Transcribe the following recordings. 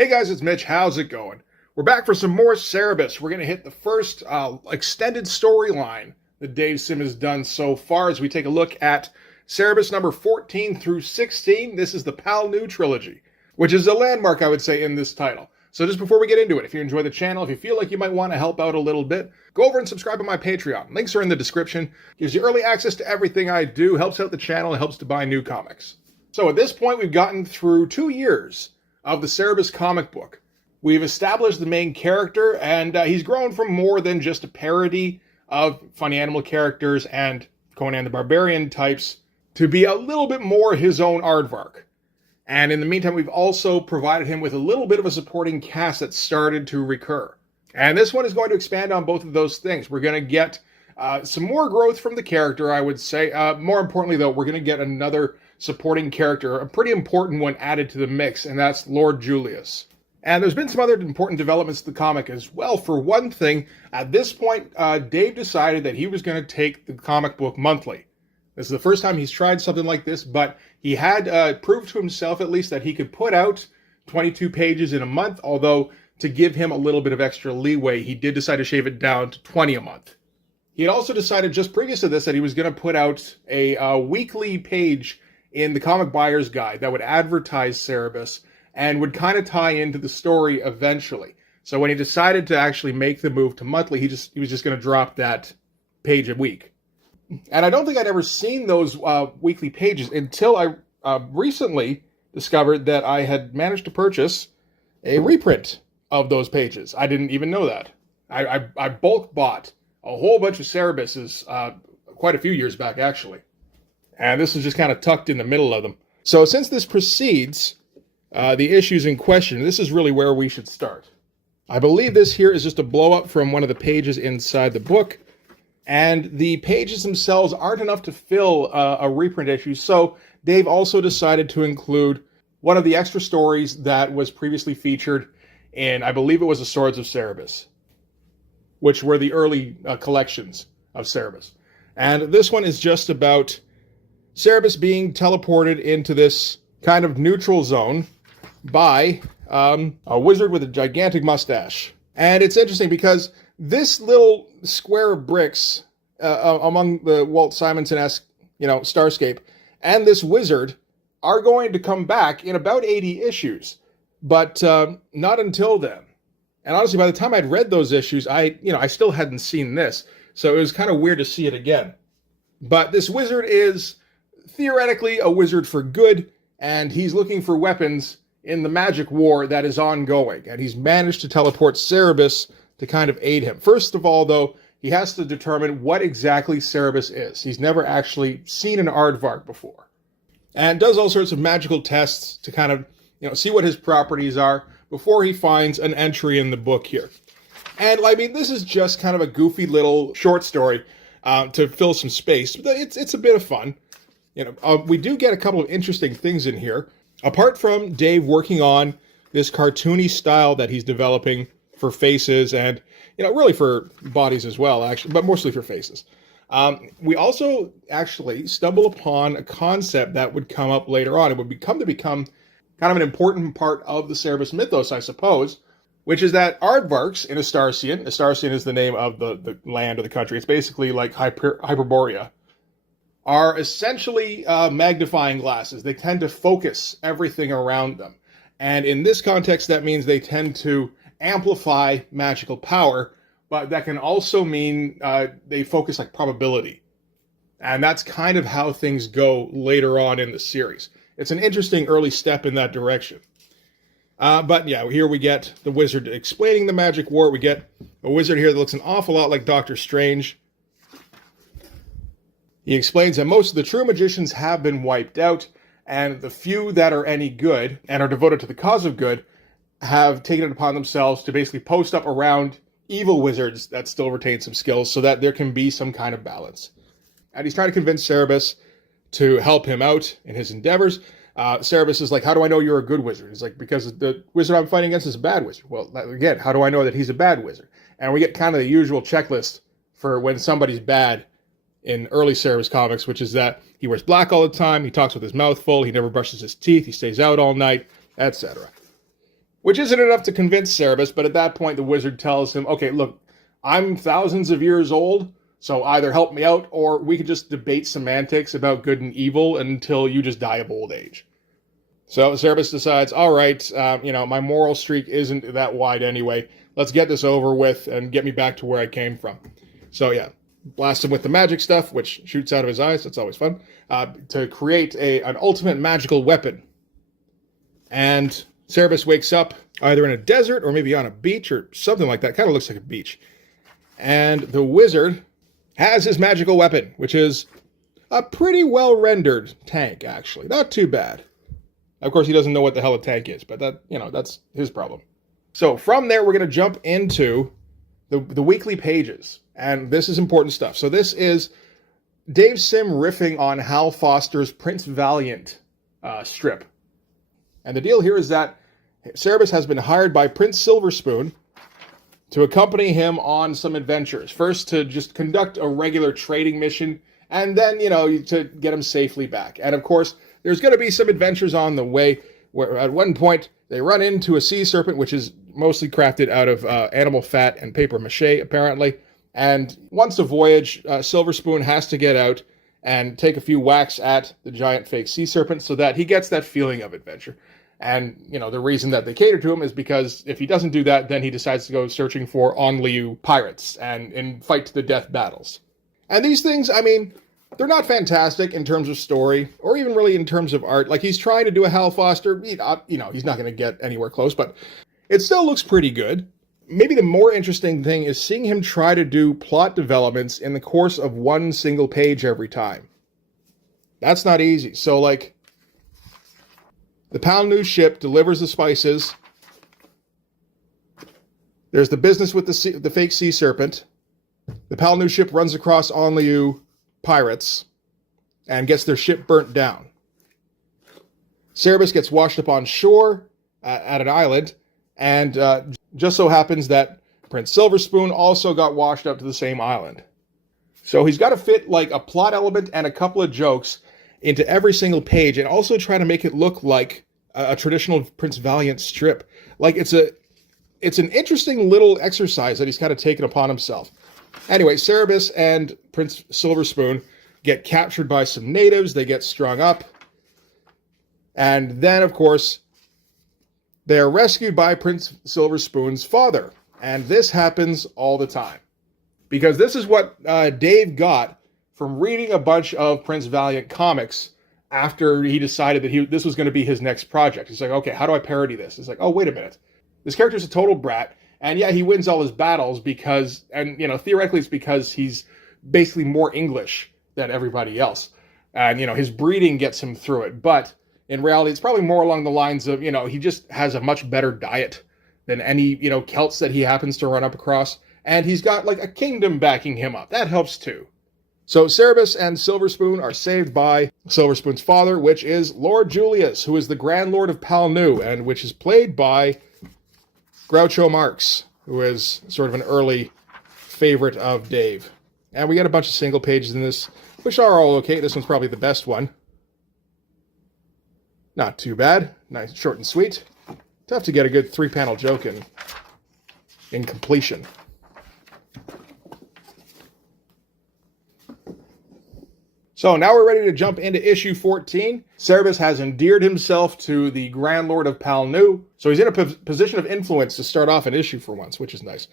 Hey guys, it's Mitch. How's it going? We're back for some more Cerebus. We're going to hit the first extended storyline that Dave Sim has done so far as we take a look at Cerebus number 14 through 16. This is the Palnu Trilogy, which is a landmark, I would say, in this title. So just before we get into it, if you enjoy the channel, if you feel like you might want to help out a little bit, go over and subscribe to my Patreon. Links are in the description. Gives you early access to everything I do, helps out the channel, and helps to buy new comics. So at this point, we've gotten through 2 years of the Cerebus comic book. We've established the main character, and he's grown from more than just a parody of funny animal characters and Conan the Barbarian types to be a little bit more his own aardvark. And in the meantime, we've also provided him with a little bit of a supporting cast that started to recur. And this one is going to expand on both of those things. We're going to get some more growth from the character, I would say. More importantly, though, we're going to get another supporting character, a pretty important one added to the mix, and that's Lord Julius. And there's been some other important developments to the comic as well. For one thing, at this point, Dave decided that he was going to take the comic book monthly. This is the first time he's tried something like this, but he had proved to himself at least that he could put out 22 pages in a month, although to give him a little bit of extra leeway, he did decide to shave it down to 20 a month. He had also decided just previous to this that he was going to put out a weekly page in the Comic Buyer's Guide that would advertise Cerebus and would kind of tie into the story eventually. So when he decided to actually make the move to monthly, he was just going to drop that page a week. And I don't think I'd ever seen those weekly pages until I recently discovered that I had managed to purchase a reprint of those pages. I didn't even know that. I bulk bought a whole bunch of Cerebuses quite a few years back, actually. And this is just kind of tucked in the middle of them. So since this precedes the issues in question, this is really where we should start. I believe this here is just a blow-up from one of the pages inside the book. And the pages themselves aren't enough to fill a reprint issue. So Dave also decided to include one of the extra stories that was previously featured in, I believe it was the Swords of Cerebus, which were the early collections of Cerebus. And this one is just about Cerebus being teleported into this kind of neutral zone by a wizard with a gigantic mustache. And it's interesting because this little square of bricks among the Walt Simonson-esque, Starscape, and this wizard are going to come back in about 80 issues, but not until then. And honestly, by the time I'd read those issues, I still hadn't seen this, so it was kind of weird to see it again. But this wizard is theoretically a wizard for good, and he's looking for weapons in the magic war that is ongoing, and he's managed to teleport Cerebus to kind of aid him. First of all, though, he has to determine what exactly Cerebus is. He's never actually seen an aardvark before, and does all sorts of magical tests to kind of, see what his properties are before he finds an entry in the book here. And I mean, this is just kind of a goofy little short story to fill some space. But it's a bit of fun. We do get a couple of interesting things in here. Apart from Dave working on this cartoony style that he's developing for faces and, really for bodies as well, actually, but mostly for faces. We also actually stumble upon a concept that would come up later on. It would become kind of an important part of the Cerebus mythos, I suppose, which is that aardvarks in Astarcian is the name of the land or the country. It's basically like Hyperborea, are essentially magnifying glasses. They tend to focus everything around them. And in this context, that means they tend to amplify magical power, but that can also mean they focus like probability. And that's kind of how things go later on in the series. It's an interesting early step in that direction. But yeah, here we get the wizard explaining the magic war. We get a wizard here that looks an awful lot like Doctor Strange. He explains that most of the true magicians have been wiped out, and the few that are any good and are devoted to the cause of good have taken it upon themselves to basically post up around evil wizards that still retain some skills so that there can be some kind of balance. And he's trying to convince Cerebus to help him out in his endeavors. Cerebus is like, how do I know you're a good wizard? He's like, because the wizard I'm fighting against is a bad wizard. Well, again, how do I know that he's a bad wizard? And we get kind of the usual checklist for when somebody's bad in early Cerebus comics, which is that he wears black all the time, he talks with his mouth full, he never brushes his teeth, he stays out all night, etc. which isn't enough to convince Cerebus, but at that point the wizard tells him, okay, look, I'm thousands of years old, so either help me out or we could just debate semantics about good and evil until you just die of old age. So Cerebus decides, all right, my moral streak isn't that wide anyway. Let's get this over with and get me back to where I came from. So yeah, blast him with the magic stuff, which shoots out of his eyes. That's always fun. To create an ultimate magical weapon. And Cerebus wakes up either in a desert or maybe on a beach or something like that. Kind of looks like a beach. And the wizard has his magical weapon, which is a pretty well-rendered tank, actually. Not too bad. Of course, he doesn't know what the hell a tank is, but that's his problem. So from there, we're going to jump into the weekly pages. And this is important stuff. So this is Dave Sim riffing on Hal Foster's Prince Valiant strip. And the deal here is that Cerebus has been hired by Prince Silverspoon to accompany him on some adventures. First, to just conduct a regular trading mission, and then, to get him safely back. And of course, there's going to be some adventures on the way, where at one point, they run into a sea serpent, which is mostly crafted out of animal fat and paper mache, apparently. And once a voyage, Silverspoon has to get out and take a few whacks at the giant fake sea serpent so that he gets that feeling of adventure. And, the reason that they cater to him is because if he doesn't do that, then he decides to go searching for Onliu pirates and fight to the death battles. And these things, they're not fantastic in terms of story or even really in terms of art. Like, he's trying to do a Hal Foster, he's not going to get anywhere close, but it still looks pretty good. Maybe the more interesting thing is seeing him try to do plot developments in the course of one single page every time. That's not easy. So, the Palnu ship delivers the spices. There's the business with the fake sea serpent. The Palnu ship runs across Onliu pirates and gets their ship burnt down. Cerebus gets washed up on shore at an island, and just so happens that Prince Silverspoon also got washed up to the same island. So he's got to fit a plot element and a couple of jokes into every single page, and also try to make it look like a traditional Prince Valiant strip. It's an interesting little exercise that he's kind of taken upon himself. Anyway, Cerebus and Prince Silverspoon get captured by some natives. They get strung up. And then, of course, they are rescued by Prince Silverspoon's father. And this happens all the time. Because this is what Dave got from reading a bunch of Prince Valiant comics after he decided that this was going to be his next project. He's like, okay, how do I parody this? It's like, oh, wait a minute. This character's a total brat. And yeah, he wins all his battles because, and theoretically it's because he's basically more English than everybody else. And, his breeding gets him through it. But in reality, it's probably more along the lines of, he just has a much better diet than any, Celts that he happens to run up across. And he's got a kingdom backing him up. That helps too. So Cerebus and Silverspoon are saved by Silverspoon's father, which is Lord Julius, who is the Grand Lord of Palnu, and which is played by Groucho Marx, who is sort of an early favorite of Dave. And we got a bunch of single pages in this, which are all okay. This one's probably the best one. Not too bad. Nice, short and sweet. Tough to get a good 3-panel joke in completion. So now we're ready to jump into issue 14. Cerebus has endeared himself to the Grand Lord of Palnu, so he's in a position of influence to start off an issue for once, which is nice.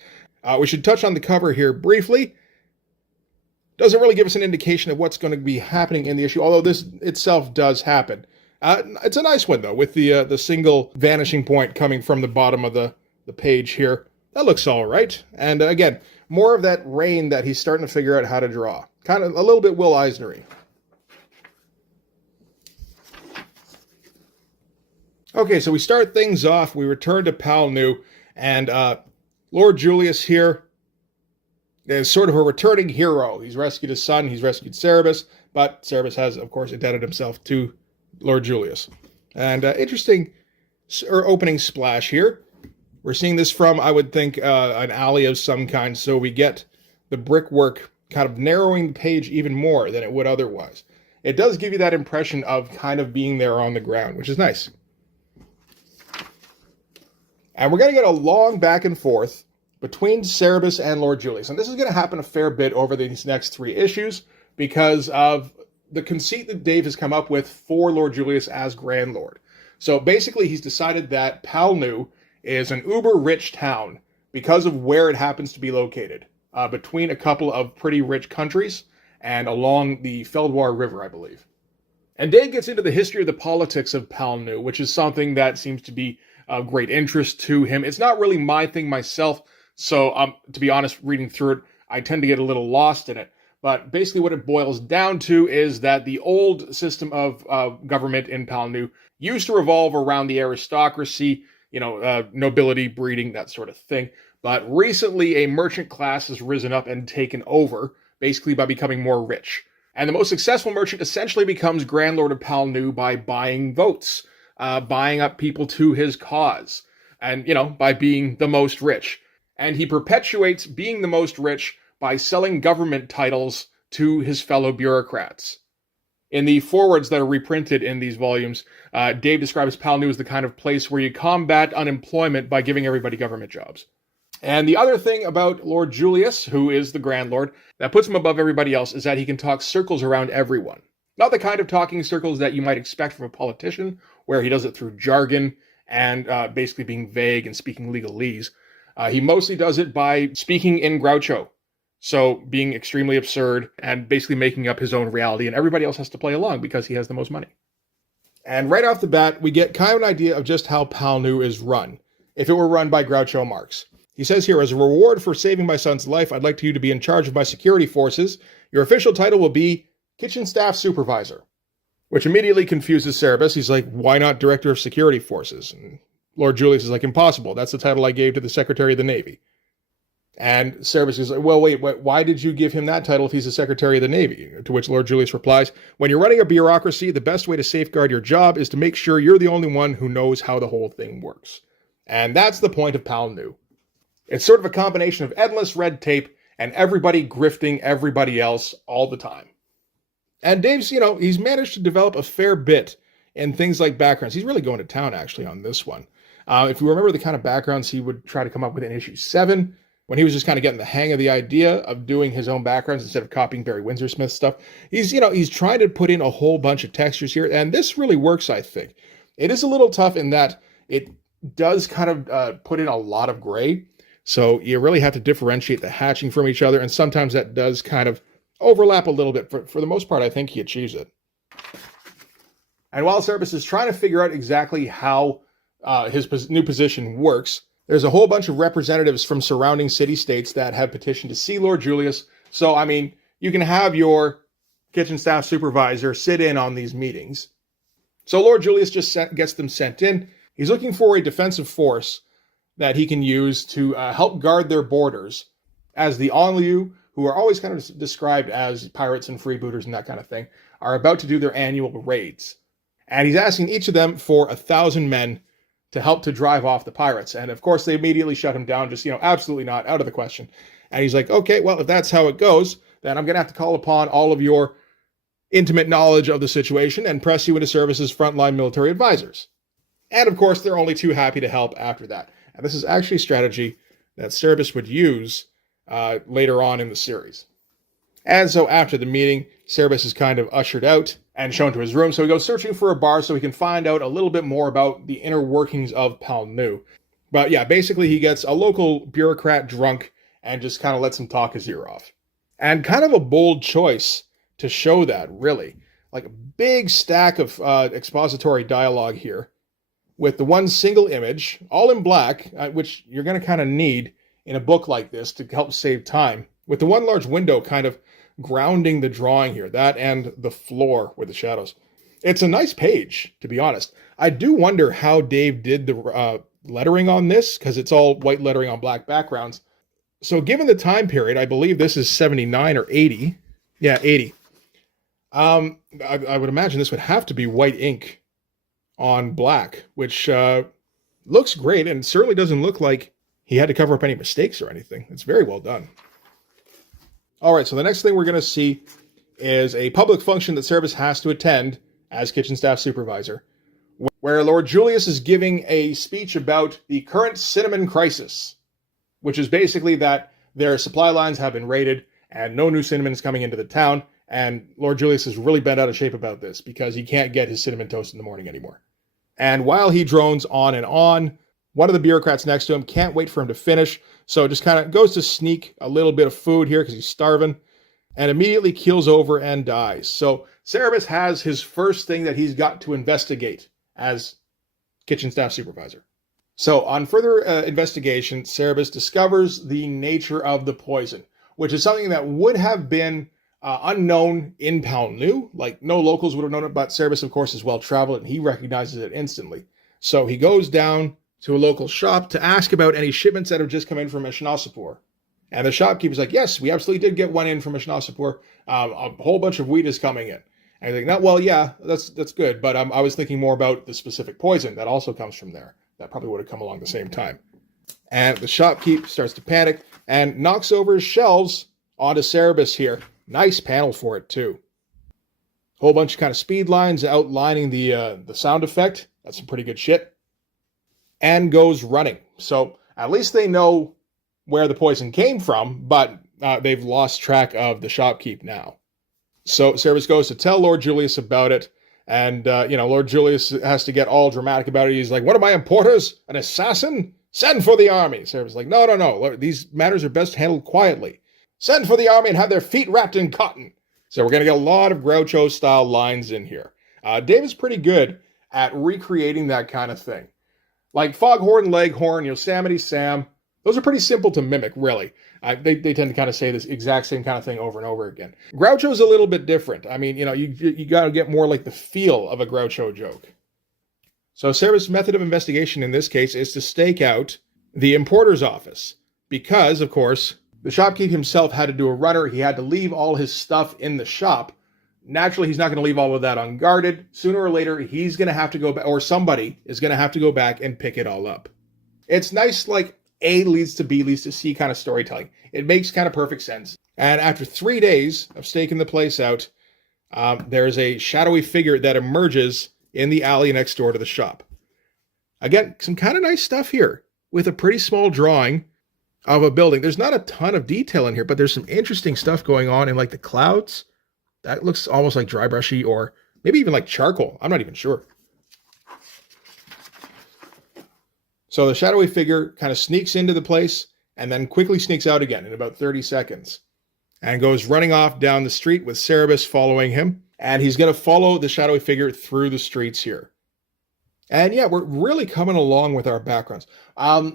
We should touch on the cover here briefly. Doesn't really give us an indication of what's going to be happening in the issue, although this itself does happen. It's a nice one, though, with the single vanishing point coming from the bottom of the page here. That looks all right. And again, more of that rain that he's starting to figure out how to draw. Kind of a little bit Will Eisner-y. Okay, so we start things off. We return to Palnu, and Lord Julius here is sort of a returning hero. He's rescued his son, he's rescued Cerebus, but Cerebus has, of course, indebted himself to Lord Julius. And interesting opening splash here. We're seeing this from, I would think, an alley of some kind, so we get the brickwork kind of narrowing the page even more than it would otherwise. It does give you that impression of kind of being there on the ground, which is nice. And we're going to get a long back and forth between Cerebus and Lord Julius. And this is going to happen a fair bit over these next 3 issues because of the conceit that Dave has come up with for Lord Julius as Grand Lord. So basically, he's decided that Palnu is an uber-rich town because of where it happens to be located, between a couple of pretty rich countries and along the Feldwar River, I believe. And Dave gets into the history of the politics of Palnu, which is something that seems to be of great interest to him. It's not really my thing myself, so to be honest, reading through it, I tend to get a little lost in it. But basically what it boils down to is that the old system of government in Palnu used to revolve around the aristocracy, nobility, breeding, that sort of thing. But recently a merchant class has risen up and taken over, basically by becoming more rich. And the most successful merchant essentially becomes Grand Lord of Palnu by buying votes, buying up people to his cause, and, by being the most rich. And he perpetuates being the most rich by selling government titles to his fellow bureaucrats. In the forewords that are reprinted in these volumes, Dave describes Palnu as the kind of place where you combat unemployment by giving everybody government jobs. And the other thing about Lord Julius, who is the Grand Lord, that puts him above everybody else is that he can talk circles around everyone. Not the kind of talking circles that you might expect from a politician, where he does it through jargon and basically being vague and speaking legalese. He mostly does it by speaking in Groucho. So being extremely absurd and basically making up his own reality, and everybody else has to play along because he has the most money. And right off the bat, we get kind of an idea of just how Palnu is run, if it were run by Groucho Marx. He says here, as a reward for saving my son's life, I'd like you to be in charge of my security forces. Your official title will be Kitchen Staff Supervisor, which immediately confuses Cerebus. He's like, why not Director of Security Forces? And Lord Julius is like, impossible. That's the title I gave to the Secretary of the Navy. And Cerebus is like, well, wait, why did you give him that title if he's the Secretary of the Navy? To which Lord Julius replies, when you're running a bureaucracy, the best way to safeguard your job is to make sure you're the only one who knows how the whole thing works. And that's the point of Palnu. It's sort of a combination of endless red tape and everybody grifting everybody else all the time. And Dave's, he's managed to develop a fair bit in things like backgrounds. He's really going to town, actually, on this one. If you remember the kind of backgrounds he would try to come up with in issue 7, when he was just kind of getting the hang of the idea of doing his own backgrounds instead of copying Barry Windsor Smith stuff, he's trying to put in a whole bunch of textures here, and this really works, I think. It is a little tough in that it does kind of put in a lot of gray, so you really have to differentiate the hatching from each other, and sometimes that does kind of overlap a little bit. For the most part, I think he achieves it. And while Cerebus is trying to figure out exactly how his new position works, there's a whole bunch of representatives from surrounding city-states that have petitioned to see Lord Julius. So, you can have your kitchen staff supervisor sit in on these meetings. So Lord Julius just gets them sent in. He's looking for a defensive force that he can use to help guard their borders, as the Enliu, who are always kind of described as pirates and freebooters and that kind of thing, are about to do their annual raids. And he's asking each of them for 1,000 men to help to drive off the pirates. And of course, they immediately shut him down, just, absolutely not, out of the question. And he's like, okay, well, if that's how it goes, then I'm going to have to call upon all of your intimate knowledge of the situation and press you into service as frontline military advisors. And of course, they're only too happy to help after that. And this is actually a strategy that Cerebus would use later on in the series. And so after the meeting, Cerebus is kind of ushered out and shown to his room. So he goes searching for a bar so he can find out a little bit more about the inner workings of Palnu. But yeah, basically he gets a local bureaucrat drunk and just kind of lets him talk his ear off. And kind of a bold choice to show that, really. Like a big stack of expository dialogue here with the one single image, all in black, which you're going to kind of need in a book like this to help save time, with the one large window kind of grounding the drawing here, that and the floor with the shadows. It's a nice page, to be honest. I do wonder how Dave did the lettering on this, because it's all white lettering on black backgrounds. So given the time period, I believe this is 79 or 80. Yeah, 80. I would imagine this would have to be white ink on black, which looks great, and certainly doesn't look like he had to cover up any mistakes or anything. It's very well done. All right, so the next thing we're going to see is a public function that Cerebus has to attend as kitchen staff supervisor, where Lord Julius is giving a speech about the current cinnamon crisis, which is basically that their supply lines have been raided and no new cinnamon is coming into the town. And Lord Julius is really bent out of shape about this because he can't get his cinnamon toast in the morning anymore. And while he drones on, one of the bureaucrats next to him can't wait for him to finish, so just kind of goes to sneak a little bit of food here because he's starving, and immediately keels over and dies. So Cerebus has his first thing that he's got to investigate as kitchen staff supervisor. So on further investigation, Cerebus discovers the nature of the poison, which is something that would have been unknown in Palnu. Like, no locals would have known it, but Cerebus, of course, is well-traveled, and he recognizes it instantly. So he goes down to a local shop to ask about any shipments that have just come in from Eshnasapur. And the shopkeeper's like, yes, we absolutely did get one in from Eshnasapur. A whole bunch of wheat is coming in. And I think, well, yeah, that's good, but I was thinking more about the specific poison that also comes from there. That probably would have come along the same time. And the shopkeep starts to panic and knocks over his shelves onto Cerebus here. Nice panel for it, too. Whole bunch of kind of speed lines outlining the sound effect. That's some pretty good shit. And goes running. So at least they know where the poison came from, but they've lost track of the shopkeep now. So Cerebus goes to tell Lord Julius about it. And, Lord Julius has to get all dramatic about it. He's like, what are my importers? An assassin? Send for the army. Cerebus is like, no. These matters are best handled quietly. Send for the army and have their feet wrapped in cotton. So we're going to get a lot of Groucho-style lines in here. Dave is pretty good at recreating that kind of thing. Like Foghorn Leghorn, Yosemite Sam, those are pretty simple to mimic, really. They tend to kind of say this exact same kind of thing over and over again. Groucho's a little bit different. I mean, you got to get more like the feel of a Groucho joke. So Cerebus' method of investigation in this case is to stake out the importer's office. Because, of course, the shopkeep himself had to do a runner. He had to leave all his stuff in the shop. Naturally, he's not going to leave all of that unguarded. Sooner or later, he's going to have to go back, or somebody is going to have to go back and pick it all up. It's nice, like, A leads to B leads to C kind of storytelling. It makes kind of perfect sense. And after 3 days of staking the place out, there's a shadowy figure that emerges in the alley next door to the shop. Again, some kind of nice stuff here with a pretty small drawing of a building. There's not a ton of detail in here, but there's some interesting stuff going on in like the clouds. That looks almost like dry brushy or maybe even like charcoal. I'm not even sure. So the shadowy figure kind of sneaks into the place and then quickly sneaks out again in about 30 seconds and goes running off down the street with Cerebus following him. And he's going to follow the shadowy figure through the streets here. And yeah, we're really coming along with our backgrounds. I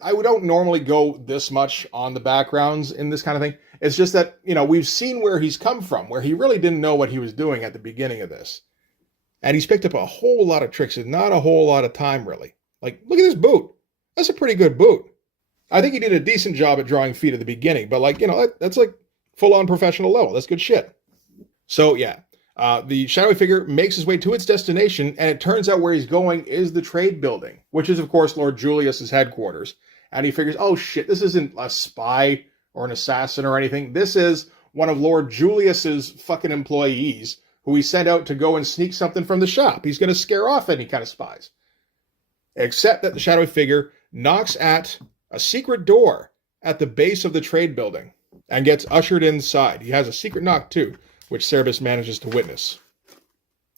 don't normally go this much on the backgrounds in this kind of thing. It's just that, we've seen where he's come from, where he really didn't know what he was doing at the beginning of this. And he's picked up a whole lot of tricks and not a whole lot of time, really. Like, look at this boot. That's a pretty good boot. I think he did a decent job at drawing feet at the beginning, but that's like full-on professional level. That's good shit. So, yeah. The shadowy figure makes his way to its destination, and it turns out where he's going is the trade building, which is, of course, Lord Julius's headquarters. And he figures, oh shit, this isn't a spy or an assassin or anything. This is one of Lord Julius's fucking employees who he sent out to go and sneak something from the shop. He's going to scare off any kind of spies. Except that the shadowy figure knocks at a secret door at the base of the trade building and gets ushered inside. He has a secret knock, too, which Cerebus manages to witness.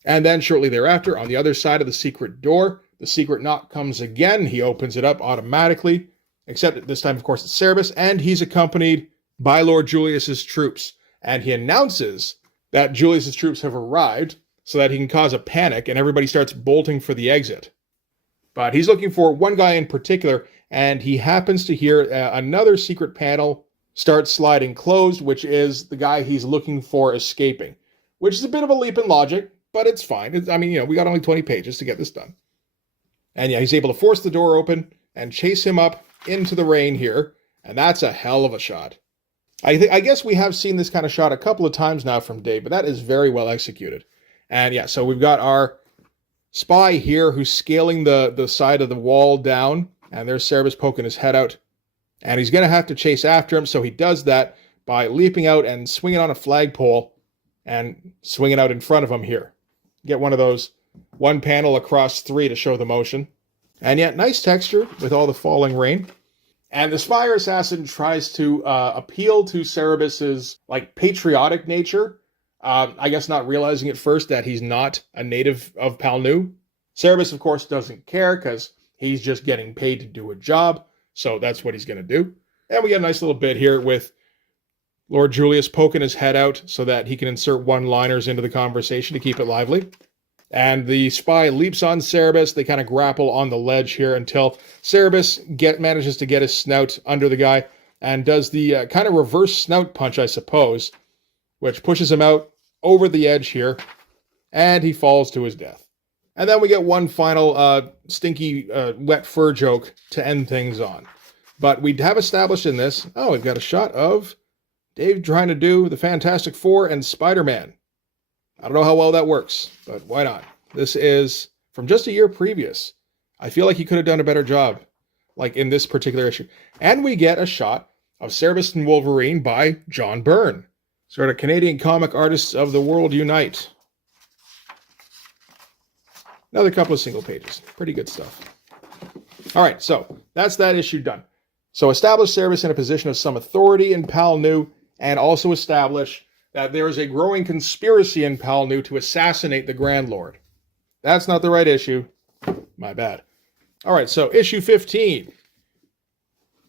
And then shortly thereafter, on the other side of the secret door, the secret knock comes again. He opens it up automatically, except at this time, of course, it's Cerebus, and he's accompanied by Lord Julius's troops. And he announces that Julius's troops have arrived so that he can cause a panic, and everybody starts bolting for the exit. But he's looking for one guy in particular, and he happens to hear another secret panel start sliding closed, which is the guy he's looking for escaping, which is a bit of a leap in logic, but it's fine. We got only 20 pages to get this done. And yeah, he's able to force the door open and chase him up into the rain here, and that's a hell of a shot. I guess we have seen this kind of shot a couple of times now from Dave, but that is very well executed. And yeah, so we've got our spy here who's scaling the side of the wall down, and there's Cerebus poking his head out. And he's going to have to chase after him, so he does that by leaping out and swinging on a flagpole and swinging out in front of him here. Get one of those one panel across 3 to show the motion. And yet, nice texture with all the falling rain. And the Spire Assassin tries to appeal to Cerebus's patriotic nature. I guess not realizing at first that he's not a native of Palnu. Cerebus, of course, doesn't care because he's just getting paid to do a job. So that's what he's going to do. And we get a nice little bit here with Lord Julius poking his head out so that he can insert one-liners into the conversation to keep it lively. And the spy leaps on Cerebus. They kind of grapple on the ledge here until Cerebus manages to get his snout under the guy and does the kind of reverse snout punch, I suppose, which pushes him out over the edge here, and he falls to his death. And then we get one final stinky wet fur joke to end things on. But we have established in this, we've got a shot of Dave trying to do the Fantastic Four and Spider-Man. I don't know how well that works, but why not? This is from just a year previous. I feel like he could have done a better job, like in this particular issue. And we get a shot of Cerebus and Wolverine by John Byrne. Sort of Canadian comic artists of the world unite. Another couple of single pages. Pretty good stuff. All right, so that's that issue done. So establish Cerebus in a position of some authority in Palnu, and also establish that there is a growing conspiracy in Palnu to assassinate the Grand Lord. That's not the right issue. My bad. All right, so issue 15.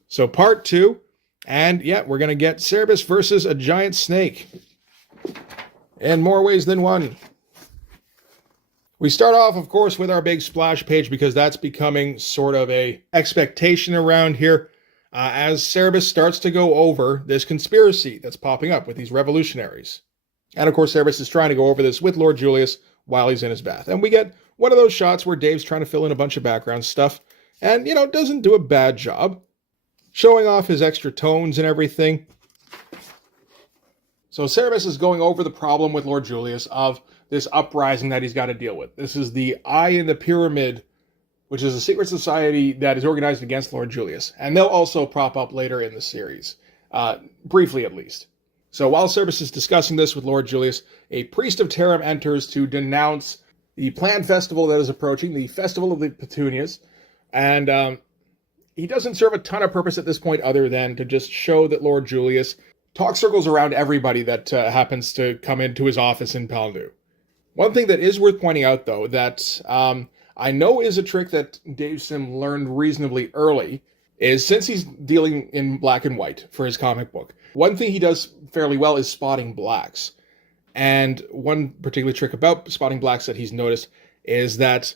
So part 2. And yeah, we're going to get Cerebus versus a giant snake. In more ways than one. We start off, of course, with our big splash page because that's becoming sort of a expectation around here. As Cerebus starts to go over this conspiracy that's popping up with these revolutionaries. And of course, Cerebus is trying to go over this with Lord Julius while he's in his bath. And we get one of those shots where Dave's trying to fill in a bunch of background stuff and, doesn't do a bad job. Showing off his extra tones and everything. So Cerebus is going over the problem with Lord Julius of this uprising that he's got to deal with. This is the Eye in the Pyramid, which is a secret society that is organized against Lord Julius. And they'll also prop up later in the series, briefly at least. So while Cerebus is discussing this with Lord Julius, a priest of Tarim enters to denounce the planned festival that is approaching, the Festival of the Petunias. And he doesn't serve a ton of purpose at this point other than to just show that Lord Julius talks circles around everybody that happens to come into his office in Palnu. One thing that is worth pointing out, though, that I know is a trick that Dave Sim learned reasonably early, is since he's dealing in black and white for his comic book, one thing he does fairly well is spotting blacks. And one particular trick about spotting blacks that he's noticed is that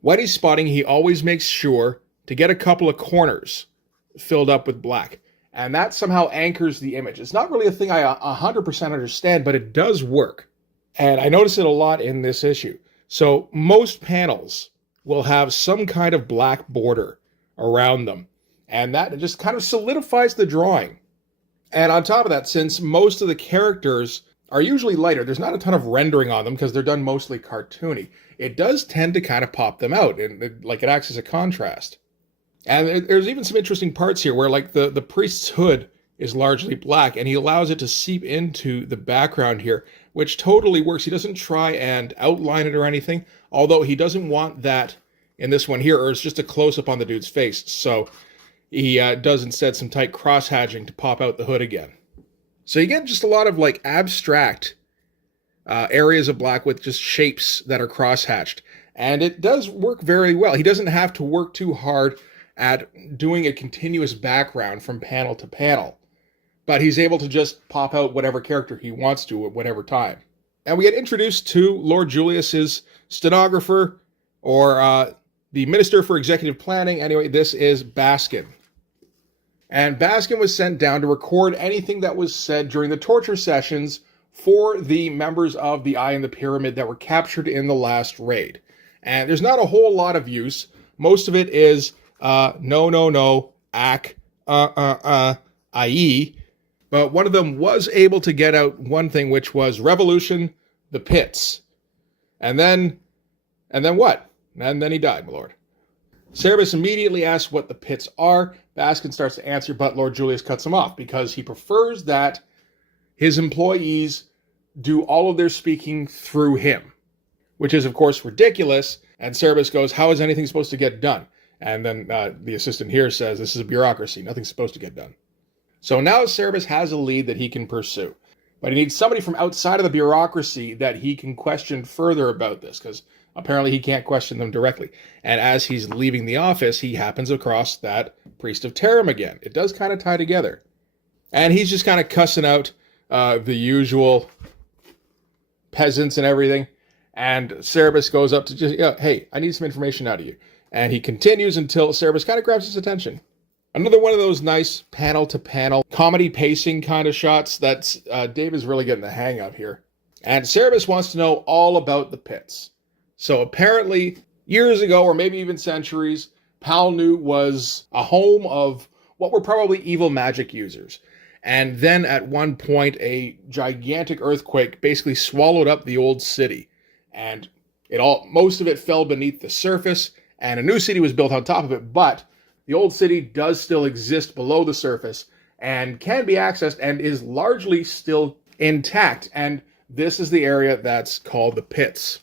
when he's spotting, he always makes sure to get a couple of corners filled up with black. And that somehow anchors the image. It's not really a thing I 100% understand, but it does work. And I notice it a lot in this issue. So most panels will have some kind of black border around them. And that just kind of solidifies the drawing. And on top of that, since most of the characters are usually lighter, there's not a ton of rendering on them because they're done mostly cartoony. It does tend to kind of pop them out, and it acts as a contrast. And there's even some interesting parts here where the priest's hood is largely black, and he allows it to seep into the background here, which totally works. He doesn't try and outline it or anything, although he doesn't want that in this one here, or it's just a close-up on the dude's face. So he does instead some tight cross-hatching to pop out the hood again. So you get just a lot of abstract areas of black with just shapes that are cross-hatched. And it does work very well. He doesn't have to work too hard at doing a continuous background from panel to panel. But he's able to just pop out whatever character he wants to at whatever time. And we get introduced to Lord Julius's stenographer, or the Minister for Executive Planning. Anyway, this is Baskin. And Baskin was sent down to record anything that was said during the torture sessions for the members of the Eye in the Pyramid that were captured in the last raid. And there's not a whole lot of use. Most of it is no, ack, i.e., but one of them was able to get out one thing, which was revolution, the pits. And then what? And then he died, my lord. Cerebus immediately asks what the pits are. Baskin starts to answer, but Lord Julius cuts him off because he prefers that his employees do all of their speaking through him. which is, of course, ridiculous. And Cerebus goes, how is anything supposed to get done? And then the assistant here says, this is a bureaucracy. Nothing's supposed to get done. So now Cerebus has a lead that he can pursue. But he needs somebody from outside of the bureaucracy that he can question further about this, because apparently he can't question them directly. And as he's leaving the office, he happens across that Priest of Tarim again. It does kind of tie together. And he's just kind of cussing out the usual peasants and everything. And Cerebus goes up to just, hey, I need some information out of you. And he continues until Cerebus kind of grabs his attention. Another one of those nice panel-to-panel comedy pacing kind of shots that Dave is really getting the hang of here. And Cerebus wants to know all about the pits. So apparently, years ago, or maybe even centuries, Palnu was a home of what were probably evil magic users. And then at one point, a gigantic earthquake basically swallowed up the old city. And most of it fell beneath the surface, and a new city was built on top of it. But the old city does still exist below the surface and can be accessed and is largely still intact. And this is the area that's called the pits.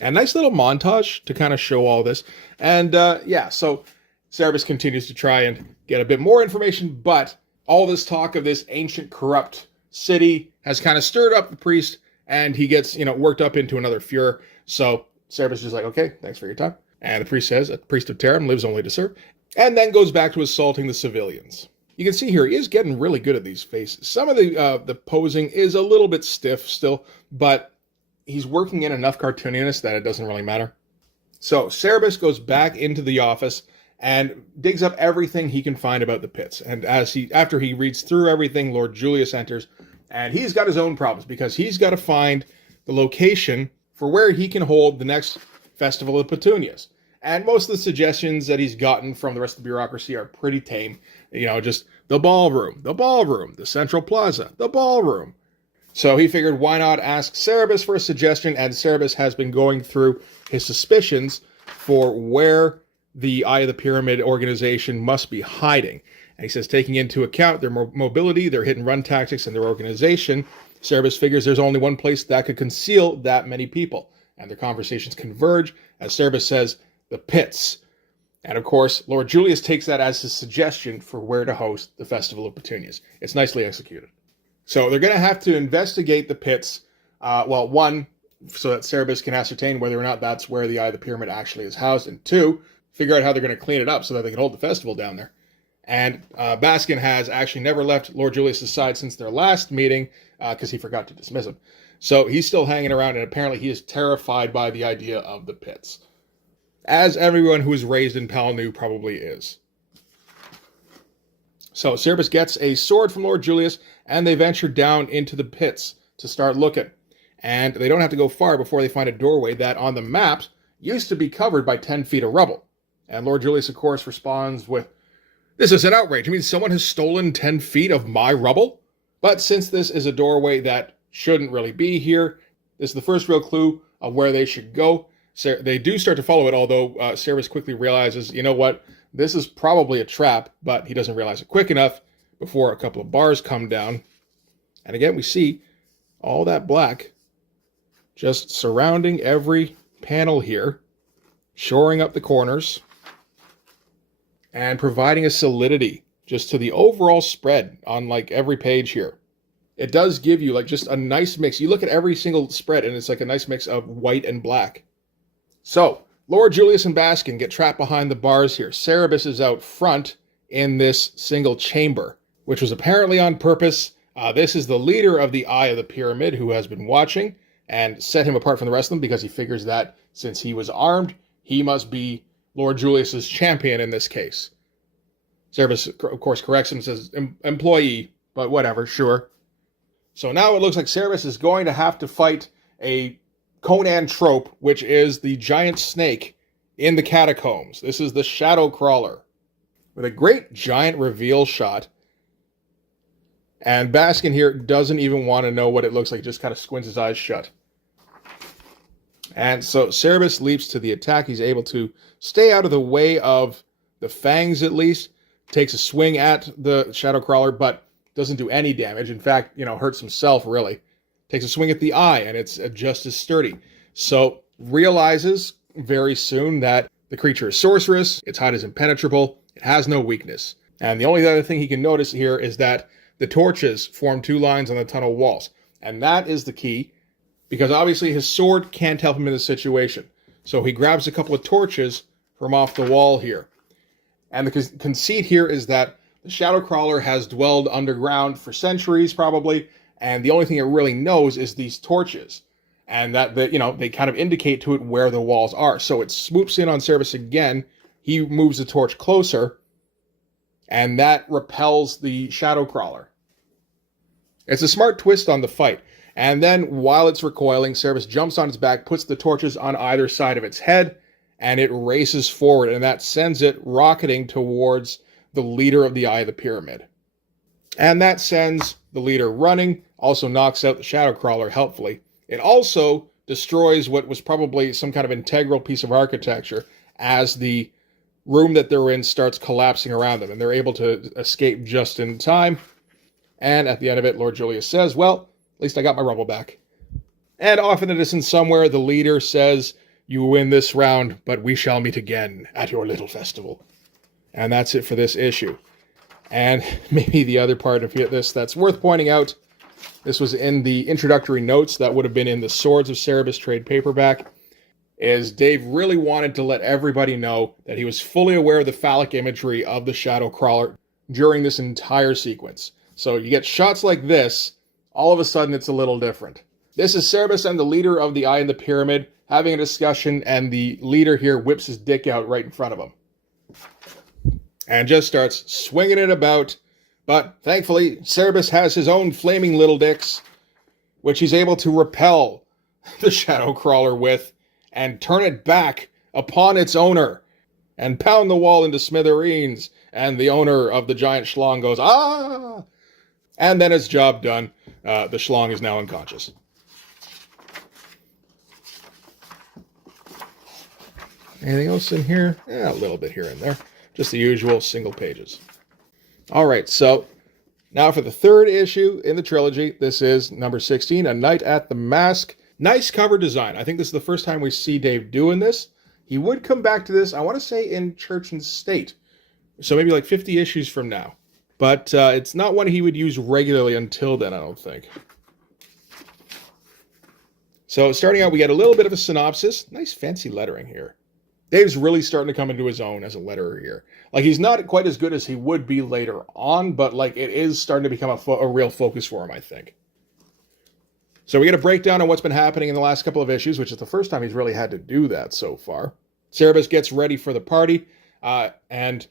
A nice little montage to kind of show all this. And so Cerebus continues to try and get a bit more information, but all this talk of this ancient corrupt city has kind of stirred up the priest, and he gets, worked up into another furor. So Cerebus is just like, okay, thanks for your time. And the priest says, a priest of Tarim lives only to serve, and then goes back to assaulting the civilians. You can see here, he is getting really good at these faces. Some of the posing is a little bit stiff still, but he's working in enough cartooniness that it doesn't really matter. So Cerebus goes back into the office and digs up everything he can find about the pits. And after he reads through everything, Lord Julius enters, and he's got his own problems because he's got to find the location for where he can hold the next Festival of Petunias. And most of the suggestions that he's gotten from the rest of the bureaucracy are pretty tame. Just the ballroom, the central plaza, the ballroom. So he figured, why not ask Cerebus for a suggestion? And Cerebus has been going through his suspicions for where the Eye of the Pyramid organization must be hiding. And he says, taking into account their mobility, their hit-and-run tactics, and their organization, Cerebus figures there's only one place that could conceal that many people. And their conversations converge, as Cerebus says, the pits. And of course, Lord Julius takes that as his suggestion for where to host the Festival of Petunias. It's nicely executed. So they're going to have to investigate the pits, one, so that Cerebus can ascertain whether or not that's where the Eye of the Pyramid actually is housed, and two, figure out how they're going to clean it up so that they can hold the festival down there. And Baskin has actually never left Lord Julius' side since their last meeting, because he forgot to dismiss him. So he's still hanging around, and apparently he is terrified by the idea of the pits. As everyone who is raised in Palnu probably is. So Cerebus gets a sword from Lord Julius, and they venture down into the pits to start looking. And they don't have to go far before they find a doorway that, on the maps, used to be covered by 10 feet of rubble. And Lord Julius, of course, responds with, "This is an outrage. I mean, someone has stolen 10 feet of my rubble?" But since this is a doorway that shouldn't really be here, this is the first real clue of where they should go. They do start to follow it, although Cerebus quickly realizes, you know what, this is probably a trap, but he doesn't realize it quick enough before a couple of bars come down. And again, we see all that black just surrounding every panel here, shoring up the corners, and providing a solidity just to the overall spread on like every page here. It does give you like just a nice mix. You look at every single spread and it's like a nice mix of white and black. So, Lord Julius and Baskin get trapped behind the bars here. Cerebus is out front in this single chamber, which was apparently on purpose. This is the leader of the Eye of the Pyramid who has been watching and set him apart from the rest of them because he figures that since he was armed, he must be Lord Julius's champion in this case. Cerebus, of course, corrects him and says, employee, but whatever, sure. So now it looks like Cerebus is going to have to fight a Conan trope, which is the giant snake in the catacombs. This is the shadow crawler with a great giant reveal shot. And Baskin here doesn't even want to know what it looks like, just kind of squints his eyes shut. And so Cerebus leaps to the attack. He's able to stay out of the way of the fangs at least, takes a swing at the shadow crawler, but doesn't do any damage. In fact, hurts himself really. Takes a swing at the eye, and it's just as sturdy. So realizes very soon that the creature is sorceress, its hide is impenetrable, it has no weakness. And the only other thing he can notice here is that the torches form 2 lines on the tunnel walls. And that is the key, because obviously his sword can't help him in this situation. So he grabs a couple of torches from off the wall here. And the conceit here is that the Shadow Crawler has dwelled underground for centuries, probably, and the only thing it really knows is these torches. And that, they kind of indicate to it where the walls are. So it swoops in on Cerebus again. He moves the torch closer, and that repels the Shadow Crawler. It's a smart twist on the fight. And then, while it's recoiling, Cerebus jumps on its back, puts the torches on either side of its head, and it races forward, and that sends it rocketing towards the leader of the Eye of the Pyramid. And that sends the leader running, also knocks out the Shadow Crawler helpfully. It also destroys what was probably some kind of integral piece of architecture as the room that they're in starts collapsing around them, and they're able to escape just in time. And at the end of it, Lord Julius says, well, at least I got my rubble back. And off in the distance somewhere, the leader says, you win this round, but we shall meet again at your little festival. And that's it for this issue. And maybe the other part of this that's worth pointing out, this was in the introductory notes that would have been in the Swords of Cerebus trade paperback, is Dave really wanted to let everybody know that he was fully aware of the phallic imagery of the Shadow Crawler during this entire sequence. So you get shots like this, all of a sudden it's a little different. This is Cerebus and the leader of the Eye in the Pyramid having a discussion, and the leader here whips his dick out right in front of him. And just starts swinging it about. But thankfully, Cerebus has his own flaming little dicks, which he's able to repel the Shadow Crawler with and turn it back upon its owner and pound the wall into smithereens. And the owner of the giant schlong goes, ah! And then it's job done. The schlong is now unconscious. Anything else in here? A little bit here and there. Just the usual single pages. All right, so now for the third issue in the trilogy. This is number 16, A Night at the Mask. Nice cover design. I think this is the first time we see Dave doing this. He would come back to this, I want to say, in Church and State. So maybe like 50 issues from now. But it's not one he would use regularly until then, I don't think. So starting out, we get a little bit of a synopsis. Nice fancy lettering here. Dave's really starting to come into his own as a letterer here. Like, he's not quite as good as he would be later on, but like it is starting to become a real focus for him, I think. So we get a breakdown on what's been happening in the last couple of issues, which is the first time he's really had to do that so far. Cerebus gets ready for the party, and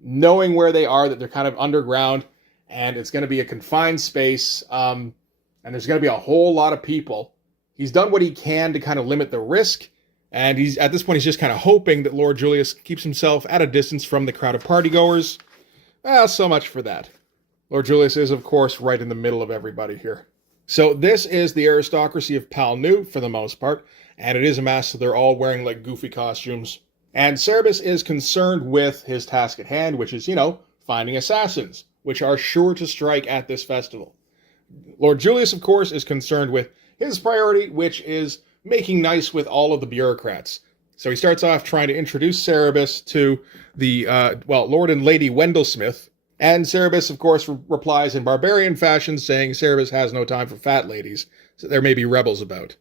knowing where they are, that they're kind of underground, and it's going to be a confined space, and there's going to be a whole lot of people. He's done what he can to kind of limit the risk, and at this point, he's just kind of hoping that Lord Julius keeps himself at a distance from the crowd of partygoers. Well, so much for that. Lord Julius is, of course, right in the middle of everybody here. So this is the aristocracy of Palnu, for the most part, and it is a mask, so they're all wearing, like, goofy costumes. And Cerebus is concerned with his task at hand, which is, finding assassins, which are sure to strike at this festival. Lord Julius, of course, is concerned with his priority, which is making nice with all of the bureaucrats. So he starts off trying to introduce Cerebus to the, Lord and Lady Wendell-Smith. And Cerebus, of course, replies in barbarian fashion, saying Cerebus has no time for fat ladies, so there may be rebels about.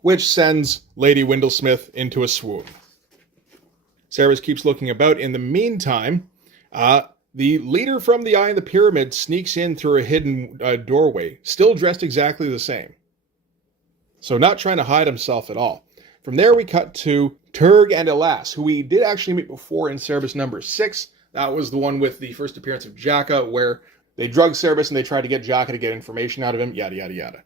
Which sends Lady Wendell-Smith into a swoon. Cerebus keeps looking about. In the meantime, the leader from the Eye of the Pyramid sneaks in through a hidden doorway, still dressed exactly the same. So not trying to hide himself at all. From there, we cut to Turg and Elas, who we did actually meet before in Cerebus number 6. That was the one with the first appearance of Jaka, where they drugged Cerebus and they tried to get Jaka to get information out of him, yada, yada, yada.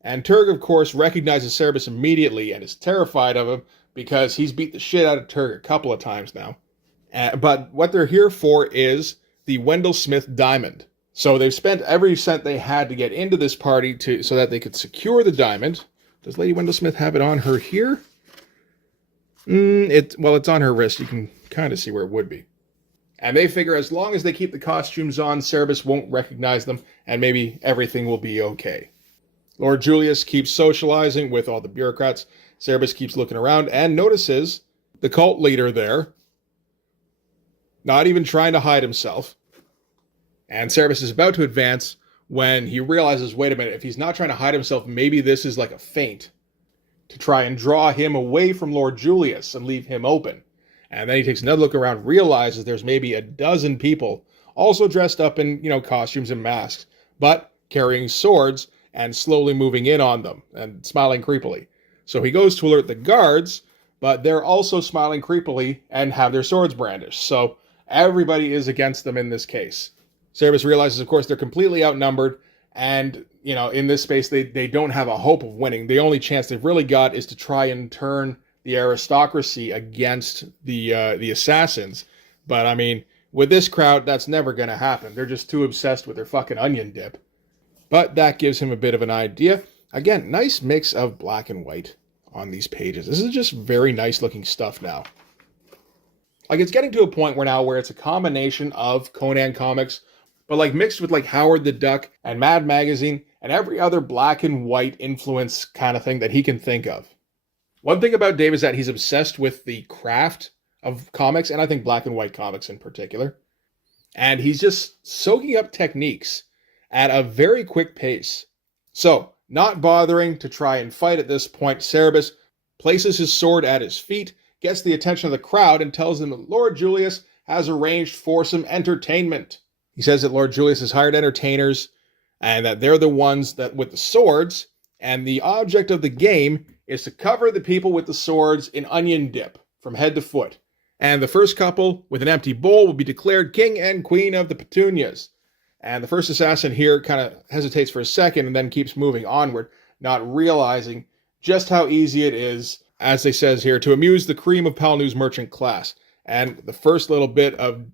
And Turg, of course, recognizes Cerebus immediately and is terrified of him because he's beat the shit out of Turg a couple of times now. But what they're here for is the Wendell-Smith diamond. So they've spent every cent they had to get into this party so that they could secure the diamond. Does Lady Wendell-Smith have it on her here? It's on her wrist. You can kind of see where it would be. And they figure as long as they keep the costumes on, Cerebus won't recognize them, and maybe everything will be okay. Lord Julius keeps socializing with all the bureaucrats, Cerebus keeps looking around and notices the cult leader there, not even trying to hide himself. And Cerebus is about to advance when he realizes, wait a minute, if he's not trying to hide himself, maybe this is like a feint to try and draw him away from Lord Julius and leave him open. And then he takes another look around, realizes there's maybe a dozen people also dressed up in, costumes and masks, but carrying swords and slowly moving in on them and smiling creepily. So he goes to alert the guards, but they're also smiling creepily and have their swords brandished. So everybody is against them in this case. Cerebus realizes, of course, they're completely outnumbered, and, in this space, they don't have a hope of winning. The only chance they've really got is to try and turn the aristocracy against the assassins. But, with this crowd, that's never going to happen. They're just too obsessed with their fucking onion dip. But that gives him a bit of an idea. Again, nice mix of black and white on these pages. This is just very nice looking stuff now. Like, it's getting to a point where it's a combination of Conan comics, but mixed with Howard the Duck and Mad Magazine and every other black and white influence kind of thing that he can think of. One thing about Dave is that he's obsessed with the craft of comics, and I think black and white comics in particular. And he's just soaking up techniques at a very quick pace. So, not bothering to try and fight at this point, Cerebus places his sword at his feet, gets the attention of the crowd, and tells them that Lord Julius has arranged for some entertainment. He says that Lord Julius has hired entertainers, and that they're the ones that with the swords, and the object of the game is to cover the people with the swords in onion dip from head to foot. And the first couple with an empty bowl will be declared king and queen of the petunias. And the first assassin here kind of hesitates for a second and then keeps moving onward, not realizing just how easy it is, as they says here, to amuse the cream of Palnu's merchant class. And the first little bit of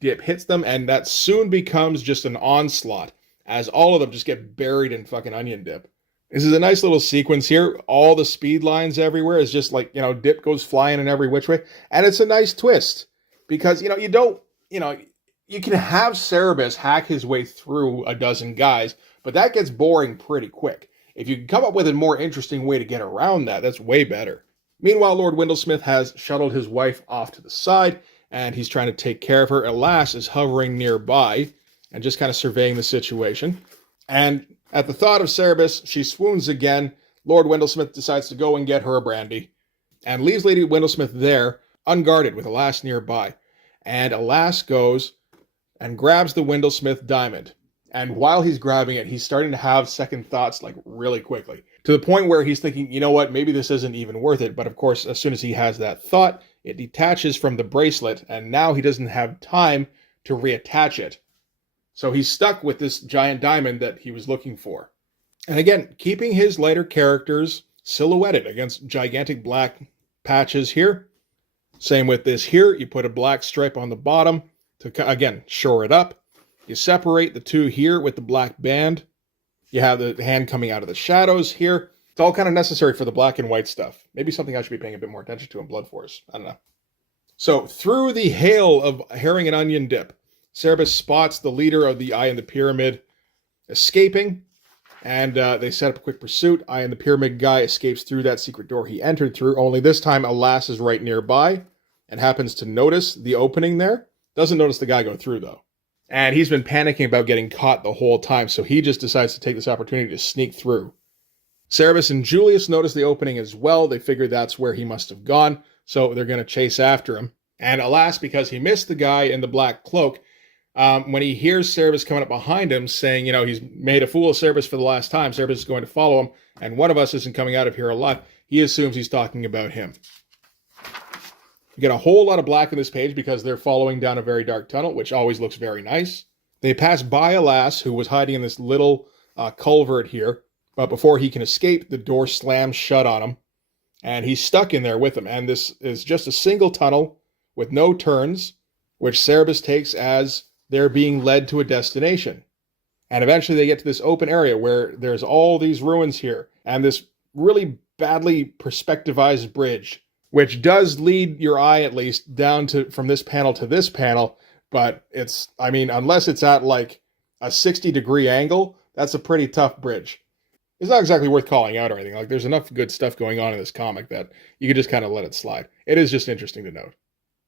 dip hits them, and that soon becomes just an onslaught, as all of them just get buried in fucking onion dip. This is a nice little sequence here. All the speed lines everywhere is just dip goes flying in every which way. And it's a nice twist, because, you can have Cerebus hack his way through a dozen guys, but that gets boring pretty quick. If you can come up with a more interesting way to get around that, that's way better. Meanwhile, Lord Windlesmith has shuttled his wife off to the side, and he's trying to take care of her. Alas is hovering nearby and just kind of surveying the situation. And at the thought of Cerebus, she swoons again. Lord Windlesmith decides to go and get her a brandy, and leaves Lady Windlesmith there, unguarded, with Alas nearby. And Alas goes and grabs the Windlesmith diamond. And while he's grabbing it, he's starting to have second thoughts really quickly. To the point where he's thinking, you know what, maybe this isn't even worth it. But of course, as soon as he has that thought, it detaches from the bracelet, and now he doesn't have time to reattach it. So he's stuck with this giant diamond that he was looking for. And again, keeping his lighter characters silhouetted against gigantic black patches here. Same with this here. You put a black stripe on the bottom to, again, shore it up. You separate the two here with the black band. You have the hand coming out of the shadows here. It's all kind of necessary for the black and white stuff. Maybe something I should be paying a bit more attention to in Blood Force. I don't know. So, through the hail of herring and onion dip, Cerebus spots the leader of the Eye in the Pyramid escaping, and they set up a quick pursuit. Eye in the Pyramid guy escapes through that secret door he entered through, only this time Alas is right nearby and happens to notice the opening there. Doesn't notice the guy go through, though. And he's been panicking about getting caught the whole time, so he just decides to take this opportunity to sneak through. Cerebus and Julius notice the opening as well. They figure that's where he must have gone, so they're going to chase after him. And Alas, because he missed the guy in the black cloak, when he hears Cerebus coming up behind him saying, he's made a fool of Cerebus for the last time, Cerebus is going to follow him, and one of us isn't coming out of here alive, he assumes he's talking about him. You get a whole lot of black in this page because they're following down a very dark tunnel, which always looks very nice. They pass by Alas, who was hiding in this little culvert here, but before he can escape, the door slams shut on him, and he's stuck in there with them. And this is just a single tunnel with no turns, which Cerebus takes as they're being led to a destination. And eventually they get to this open area where there's all these ruins here, and this really badly perspectivized bridge, which does lead your eye, at least, down to from this panel to this panel. But unless it's at a 60-degree angle, that's a pretty tough bridge. It's not exactly worth calling out or anything. Like, there's enough good stuff going on in this comic that you could just kind of let it slide. It is just interesting to note.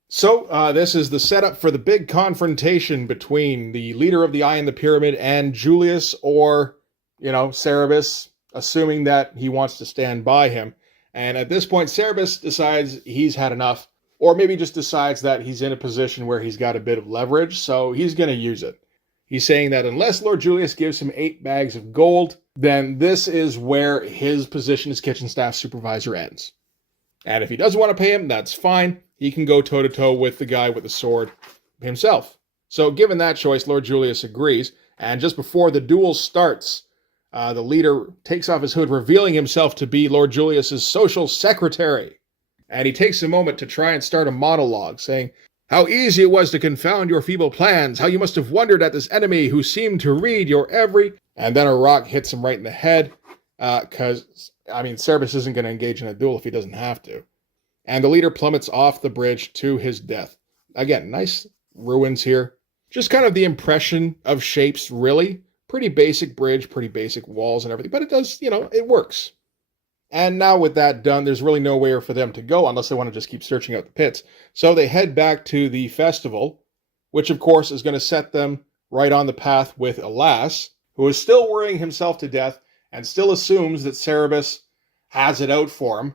So, this is the setup for the big confrontation between the leader of the Eye in the Pyramid and Julius, or, Cerebus, assuming that he wants to stand by him. And at this point, Cerebus decides he's had enough, or maybe just decides that he's in a position where he's got a bit of leverage, so he's going to use it. He's saying that unless Lord Julius gives him 8 bags of gold, then this is where his position as kitchen staff supervisor ends. And if he doesn't want to pay him, that's fine. He can go toe-to-toe with the guy with the sword himself. So given that choice, Lord Julius agrees. And just before the duel starts, the leader takes off his hood, revealing himself to be Lord Julius's social secretary. And he takes a moment to try and start a monologue, saying, "How easy it was to confound your feeble plans, how you must have wondered at this enemy who seemed to read your every..." And then a rock hits him right in the head, because, Cerebus isn't going to engage in a duel if he doesn't have to. And the leader plummets off the bridge to his death. Again, nice ruins here. Just kind of the impression of shapes, really. Pretty basic bridge, pretty basic walls and everything, but it does, it works. And now with that done, there's really nowhere for them to go unless they want to just keep searching out the pits. So they head back to the festival, which of course is going to set them right on the path with Alas, who is still worrying himself to death and still assumes that Cerebus has it out for him.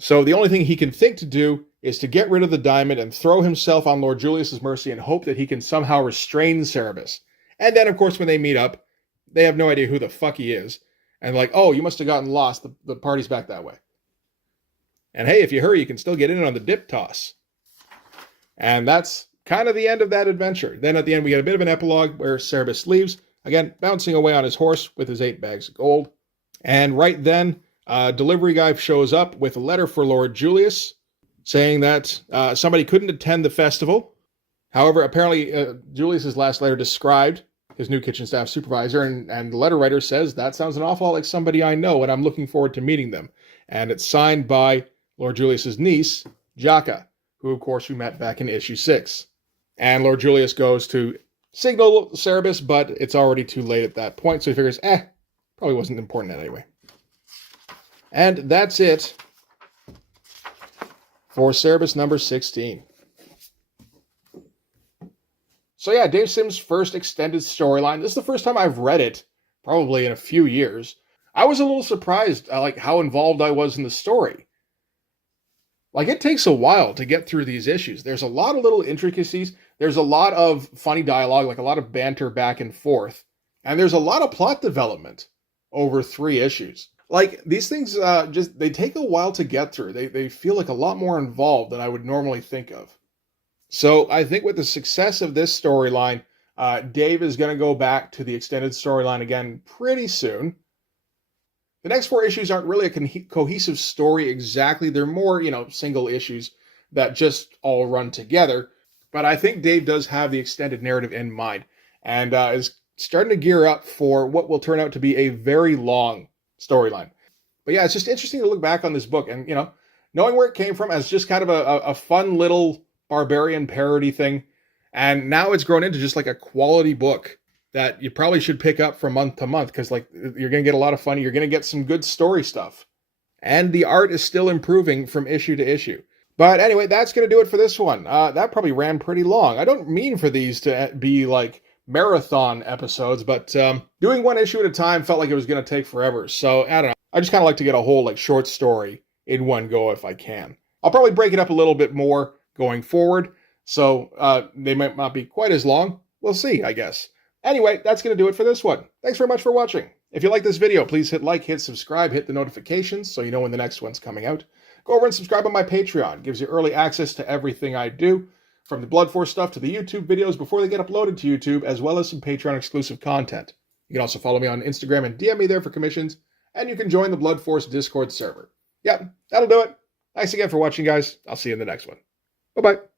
So the only thing he can think to do is to get rid of the diamond and throw himself on Lord Julius's mercy and hope that he can somehow restrain Cerebus. And then, of course, when they meet up, they have no idea who the fuck he is. And like, "Oh, you must have gotten lost. The party's back that way. And hey, if you hurry, you can still get in on the dip toss." And that's kind of the end of that adventure. Then at the end, we get a bit of an epilogue where Cerebus leaves, again, bouncing away on his horse with his 8 bags of gold. And right then, a delivery guy shows up with a letter for Lord Julius, saying that somebody couldn't attend the festival. However, apparently, Julius's last letter described his new kitchen staff supervisor, and the letter writer says, "That sounds an awful lot like somebody I know, and I'm looking forward to meeting them." And it's signed by Lord Julius's niece, Jaka, who, of course, we met back in issue 6. And Lord Julius goes to signal Cerebus, but it's already too late at that point, so he figures, probably wasn't important anyway. And that's it for Cerebus number 16. So yeah, Dave Sim's first extended storyline. This is the first time I've read it, probably in a few years. I was a little surprised at how involved I was in the story. It takes a while to get through these issues. There's a lot of little intricacies. There's a lot of funny dialogue, a lot of banter back and forth. And there's a lot of plot development over 3 issues. These things they take a while to get through. They feel like a lot more involved than I would normally think of. So I think with the success of this storyline, Dave is going to go back to the extended storyline again pretty soon. The next 4 issues aren't really a cohesive story exactly. They're more, single issues that just all run together. But I think Dave does have the extended narrative in mind and is starting to gear up for what will turn out to be a very long storyline. But yeah, it's just interesting to look back on this book and, knowing where it came from as just kind of a fun little barbarian parody thing. And now it's grown into just a quality book that you probably should pick up from month to month because you're going to get a lot of fun. You're going to get some good story stuff. And the art is still improving from issue to issue. But anyway, that's going to do it for this one. That probably ran pretty long. I don't mean for these to be marathon episodes, but doing 1 issue at a time felt like it was going to take forever. So I don't know. I just kind of like to get a whole short story in one go if I can. I'll probably break it up a little bit more going forward, so they might not be quite as long. We'll see, I guess. Anyway, that's going to do it for this one. Thanks very much for watching. If you like this video, please hit like, hit subscribe, hit the notifications so you know when the next one's coming out. Go over and subscribe on my Patreon. It gives you early access to everything I do, from the Blood Force stuff to the YouTube videos before they get uploaded to YouTube, as well as some Patreon exclusive content. You can also follow me on Instagram and DM me there for commissions, and you can join the Blood Force Discord server. Yep, that'll do it. Thanks again for watching, guys. I'll see you in the next one. Bye-bye.